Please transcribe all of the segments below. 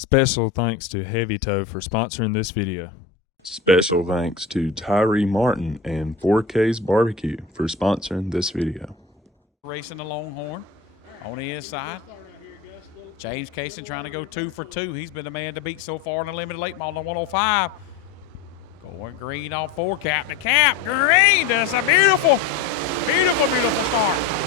Special thanks to Heavy Toe for sponsoring this video. Special thanks to Tyree Martin and 4K's Barbecue for sponsoring this video. Racing the Longhorn on the inside. James Casey trying to go 2 for 2. He's been the man to beat so far in the limited late model on 105. Going green off 4 cap. The cap green. That's a beautiful, beautiful, beautiful start.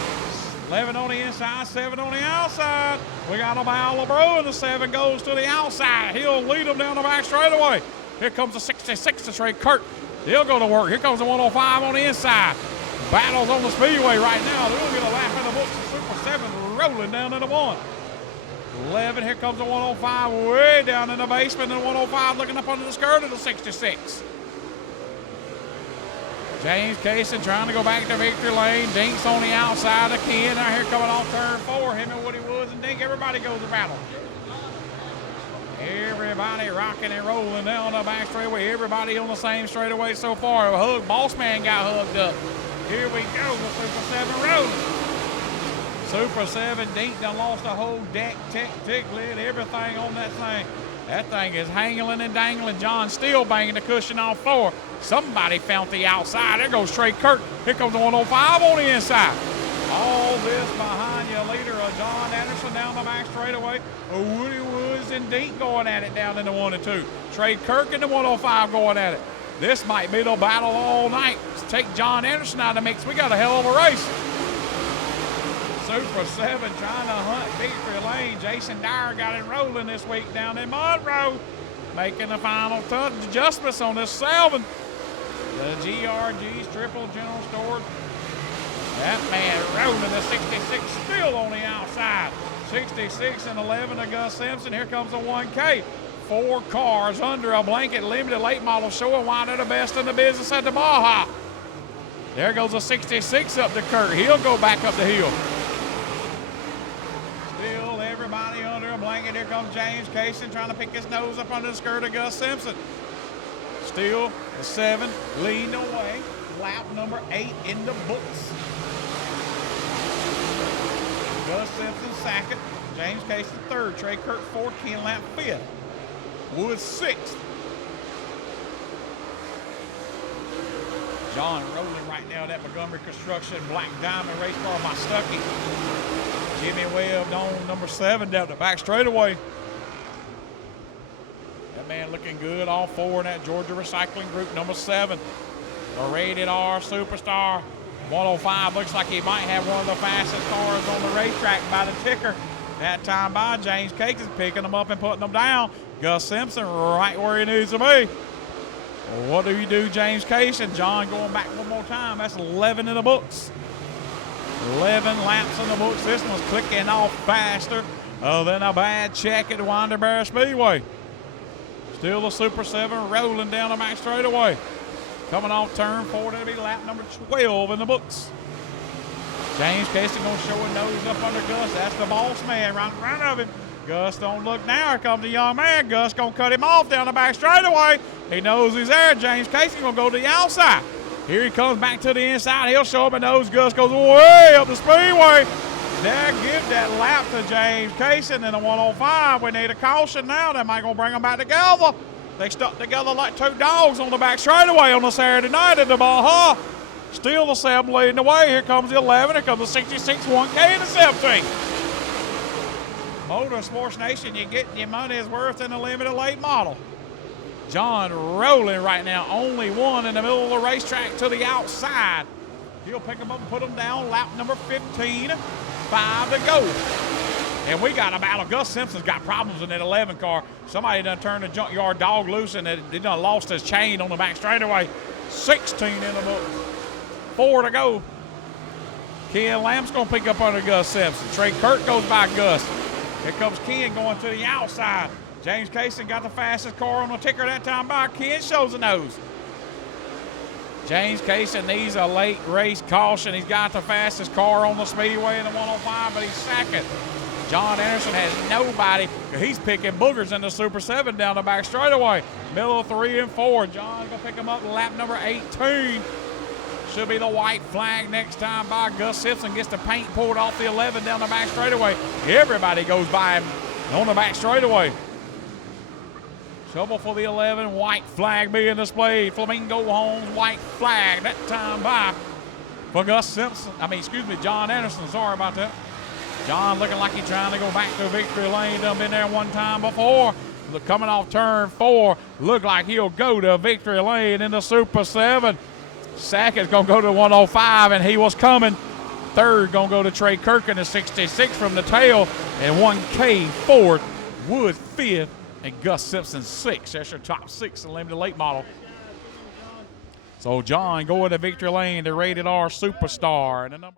11 on the inside, 7 on the outside. We got a mile of Barrow, and the 7 goes to the outside. He'll lead them down the back straightaway. Here comes the 66 to Trey Kirk. He'll go to work. Here comes the 105 on the inside. Battles on the Speedway right now. They'll get a lap in the books. The Super 7 rolling down in the 1. 11, here comes the 105 way down in the basement. And the 105 looking up under the skirt of the 66. James Casey trying to go back to victory lane. Dink's on the outside of Ken. Now here coming off turn 4. Him and Woody Woods and Dink. Everybody goes to battle. Everybody rocking and rolling down the back straightaway. Everybody on the same straightaway so far. Boss man got hugged up. Here we go. The Super 7 rolling. Super 7 Dink done lost the whole deck, tick lid, everything on that thing. That thing is hangling and dangling. John still banging the cushion off 4. Somebody found the outside. There goes Trey Kirk. Here comes the 105 on the inside. All this behind you, leader of John Anderson down the back straightaway. Woody Woods and Dink going at it down in the 1 and 2. Trey Kirk and the 105 going at it. This might be the battle all night. Let's take John Anderson out of the mix. We got a hell of a race. Super 7 trying to hunt victory lane. Jason Dyer got it rolling this week down in Monroe. Making the final touch adjustments on this 7. The GRG's Triple General Store. That man rolling the 66 still on the outside. 66 and 11 to Gus Simpson. Here comes the 1K. 4 cars under a blanket limited late model showing why they're the best in the business at the Baja. There goes the 66 up to Kurt. He'll go back up the hill. Still everybody under a blanket. Here comes James Casey trying to pick his nose up under the skirt of Gus Simpson. Still the 7 leading away. Lap number 8 in the books. Gus Simpson second. James Casey third. Trey Kirk fourth. Ken Lamp fifth. Woods sixth. John rolling right now that Montgomery Construction Black Diamond race car by Stuckey. Jimmy Webb on number 7 down the back straightaway. That man looking good. All 4 in that Georgia Recycling Group. Number 7, the Rated R Superstar 105. Looks like he might have one of the fastest cars on the racetrack by the ticker. That time by James Casey picking them up and putting them down. Gus Simpson right where he needs to be. What do you do, James Casey? John going back one more time. That's 11 in the books. 11 laps in the books. This one's clicking off faster than a bad check at Winder Barrow Speedway. Still the Super 7 rolling down the back straightaway. Coming off turn 4, that'll be lap number 12 in the books. James Casey gonna show a nose up under Gus. That's the boss man right in front of him. Gus don't look now. Here comes the young man. Gus gonna cut him off down the back straightaway. He knows he's there. James Casey gonna go to the outside. Here he comes back to the inside. He'll show him a nose. Gus goes way up the speedway. There, give that lap to James Casey. And then the 105. We need a caution now. That might gonna bring them back together. They stuck together like 2 dogs on the back straightaway on the Saturday night at the Baja. Still the 7 leading the way. Here comes the 11. Here comes the 66, 1K, and the 17. Motorsports Nation, you're getting your money's worth in the limited late model. John rolling right now. Only 1 in the middle of the racetrack to the outside. He'll pick them up and put them down. Lap number 15. 5 to go. And we got a battle. Gus Simpson's got problems in that 11 car. Somebody done turned the junkyard dog loose and he done lost his chain on the back straightaway. 16 in the book. 4 to go. Ken Lamb's going to pick up under Gus Simpson. Trey Kirk goes by Gus. Here comes Ken going to the outside. James Casey got the fastest car on the ticker that time by. Ken shows the nose. James Casey needs a late race caution. He's got the fastest car on the Speedway in the 105, but he's second. John Anderson has nobody. He's picking boogers in the Super 7 down the back straightaway. Middle of 3 and 4. John's going to pick him up in lap number 18. Should be the white flag next time by. Gus Simpson gets the paint pulled off the 11 down the back straightaway. Everybody goes by him on the back straightaway. Trouble for the 11. White flag being displayed. Flamingo Homes, white flag. That time by for Gus Simpson. John Anderson. Sorry about that. John looking like he's trying to go back to victory lane. Done been there one time before. Look, coming off turn 4. Look like he'll go to victory lane in the Super 7. Second's going to go to 105, and he was coming. Third going to go to Trey Kirk in the 66 from the tail. And 1K fourth. Wood fifth. And Gus Simpson 6. That's your top 6 in limited late model. So John going to victory lane, the rated R Superstar. And the number